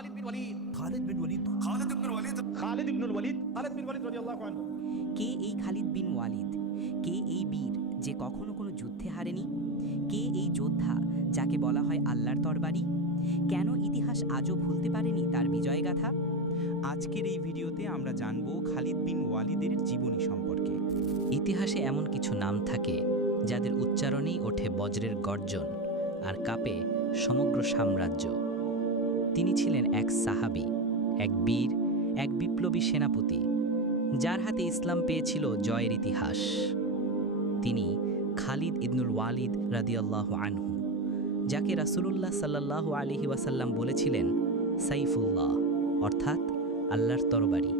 খালিদ বিন ওয়ালিদ খালিদ বিন ওয়ালিদ খালিদ ইবনুল ওয়ালিদ খালিদ ইবনুল ওয়ালিদ খালিদ বিন ওয়ালিদ রাদিয়াল্লাহু আনহু। কে এই খালিদ বিন ওয়ালিদ? কে এই বীর যে কখনো কোনো যুদ্ধে হারেনি? কে এই যোদ্ধা যাকে বলা হয় আল্লাহর তরবারি? কেন ইতিহাস আজও ভুলতে পারেনি তার বিজয়গাথা? আজকের এই ভিডিওতে আমরা জানব খালিদ বিন ওয়ালিদের জীবনী সম্পর্কে। ইতিহাসে এমন কিছু নাম থাকে যাদের উচ্চারণেই ওঠে বজ্রের গর্জন আর কাঁপে সমগ্র সাম্রাজ্য। তিনি ছিলেন এক সাহাবী, এক বীর, এক বিপ্লবী সেনাপতি, যার হাতে ইসলাম পেয়েছিল জয়ের ইতিহাস। তিনি খালিদ ইবনুল ওয়ালিদ রাদিয়াল্লাহু আনহু, যাকে রাসূলুল্লাহ সাল্লাল্লাহু আলাইহি ওয়াসাল্লাম বলেছিলেন সাইফুল্লাহ, অর্থাৎ আল্লাহর তরবারি।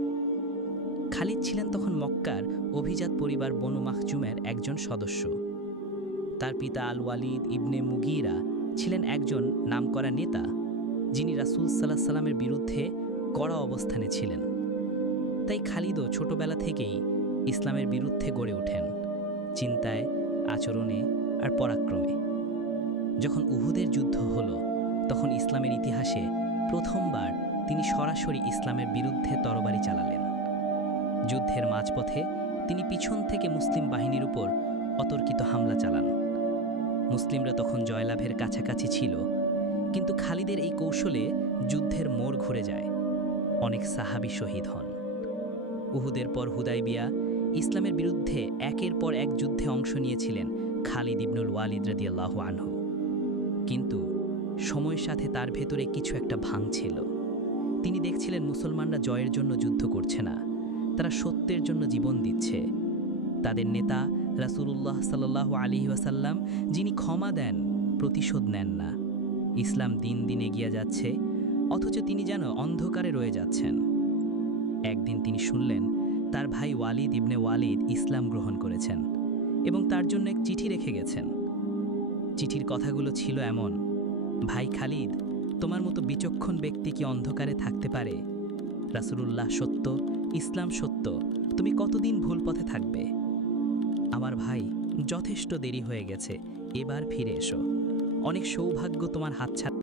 খালিদ ছিলেন তখন মক্কার অভিজাত পরিবার বনু মাখজুমের একজন সদস্য। তার পিতা আল ওয়ালিদ ইবনে মুগীরা ছিলেন একজন নামকরা নেতা, যিনি রাসূল সাল্লাল্লাহু আলাইহি সাল্লামের বিরুদ্ধে কড়া অবস্থানে ছিলেন। তাই খালিদও ছোটবেলা থেকেই ইসলামের বিরুদ্ধে গড়ে ওঠেন, চিন্তায়, আচরণে আর পরাক্রমে। যখন উহুদের যুদ্ধ হলো, তখন ইসলামের ইতিহাসে প্রথমবার তিনি সরাসরি ইসলামের বিরুদ্ধে তরবারি চালালেন। যুদ্ধের মাঝপথে তিনি পিছন থেকে মুসলিম বাহিনীর উপর অতর্কিত হামলা চালান। মুসলিমরা তখন জয়লাভের কাছাকাছি ছিল, কিন্তু খালিদের এই কৌশলে যুদ্ধের মোড় ঘুরে যায়। অনেক সাহাবী শহীদ হন। উহুদের পর হুদাইবিয়া, ইসলামের বিরুদ্ধে একের পর এক যুদ্ধে অংশ নিয়েছিলেন খালিদ ইবনুল ওয়ালিদ রাদিয়াল্লাহু আনহু। কিন্তু সময়ের সাথে তার ভেতরে কিছু একটা ভাঙছিল। তিনি দেখছিলেন মুসলমানরা জয়ের জন্য যুদ্ধ করছে না, তারা সত্যের জন্য জীবন দিচ্ছে। তাদের নেতা রাসূলুল্লাহ সাল্লাল্লাহু আলাইহি ওয়াসাল্লাম, যিনি ক্ষমা দেন, প্রতিশোধ নেন না। ইসলাম দিন দিন এগিয়ে যাচ্ছে, অথচ তিনি যেন অন্ধকারে রয়ে যাচ্ছেন। একদিন তিনি শুনলেন তার ভাই ওয়ালিদ ইবনে ওয়ালিদ ইসলাম গ্রহণ করেছেন এবং তার জন্য এক চিঠি রেখে গেছেন। চিঠির কথাগুলো ছিল এমন: ভাই খালিদ, তোমার মতো বিচক্ষণ ব্যক্তি কি অন্ধকারে থাকতে পারে? রাসূলুল্লাহ সত্য, ইসলাম সত্য, তুমি কতদিন ভুল পথে থাকবে? আমার ভাই, যথেষ্ট দেরি হয়ে গেছে, এবার ফিরে এসো। অনেক সৌভাগ্য তোমার হাতছাড়া